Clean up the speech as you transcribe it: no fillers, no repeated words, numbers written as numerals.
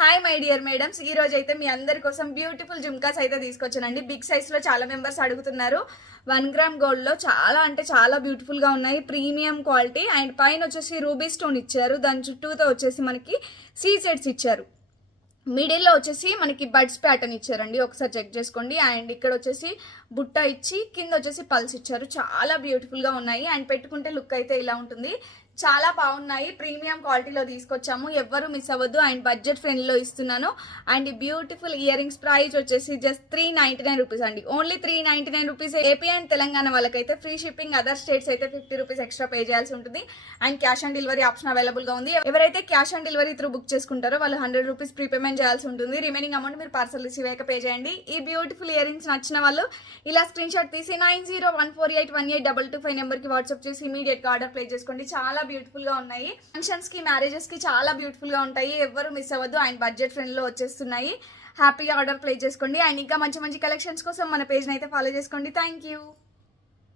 Hi my dear madams, ఈ రోజు అయితే మీ అందరి కోసం బ్యూటిఫుల్ జుమ్కాస్ అయితే తీసుకొచ్చానండి. బిగ్ సైజ్ లో చాలా మెంబర్స్ అడుగుతున్నారు. 1 గ్రామ్ గోల్డ్ లో చాలా అంటే చాలా బ్యూటిఫుల్ గా ఉన్నాయి. ప్రీమియం క్వాలిటీ అండ్ పైన వచ్చేసి రూబీ స్టోన్ ఇచ్చారు. దాని చుట్టూతో వచ్చేసి మనకి సీజెడ్స్ ఇచ్చారు. మిడిల్లో వచ్చేసి మనకి బడ్స్ ప్యాటర్న్ ఇచ్చారండి, ఒకసారి చెక్ చేసుకోండి. అండ్ ఇక్కడ వచ్చేసి బుట్ట ఇచ్చి కింద వచ్చేసి పల్స్ ఇచ్చారు. చాలా బ్యూటిఫుల్ గా ఉన్నాయి అండ్ పెట్టుకుంటే లుక్ అయితే ఇలా ఉంటుంది. చాలా బాగున్నాయి. ప్రీమియం క్వాలిటీలో తీసుకొచ్చాము, ఎవ్వరు మిస్ అవ్వద్దు. అండ్ బడ్జెట్ ఫ్రెండ్లీలో ఇస్తున్నాను. అండ్ ఈ బ్యూటిఫుల్ ఇయర్ రింగ్స్ ప్రైస్ వచ్చేసి జస్ట్ 399 రూపీస్ అండి. Only 399 rupees. AP and Telangana వాళ్ళకైతే ఫ్రీ షిప్పింగ్, అదర్ స్టేట్స్ అయితే 50 రూపీస్ ఎక్స్ట్రా పే చేయాల్సి ఉంటుంది. And cash on delivery option available గా ఉంది. ఎవరైతే cash on delivery through book చేసుకుంటారో వాళ్ళు 100 రూపీస్ ప్రీపేమెంట్ చేయాల్సి ఉంటుంది. రిమైనింగ్ అమౌంట్ మీరు పార్సల్ రిసీవ్ అయ్యాక పే చేయండి. ఈ బ్యూటిఫుల్ ఇయర్ రింగ్స్ నచ్చిన వాళ్ళు ఇలా స్క్రీన్ షాట్ తీసి 9014818225 నెంబర్ కి వాట్సాప్ చేసి ఇమీడియట్ గా ఆర్డర్ ప్లేస్ చేసుకోండి. చాలా బ్యూటిఫుల్ గా ఉన్నాయి. ఫంక్షన్స్ కి, మ్యారేజెస్ కి చాలా బ్యూటిఫుల్ గా ఉంటాయి. ఎవ్వరు మిస్ అవ్వద్దు. అండ్ బడ్జెట్ ఫ్రెండ్ లో వచ్చేస్తున్నాయి. హ్యాపీగా ఆర్డర్ ప్లేస్ చేసుకోండి. అండ్ ఇంకా మంచి మంచి కలెక్షన్స్ కోసం మన పేజ్ అయితే ఫాలో చేసుకోండి. Thank you.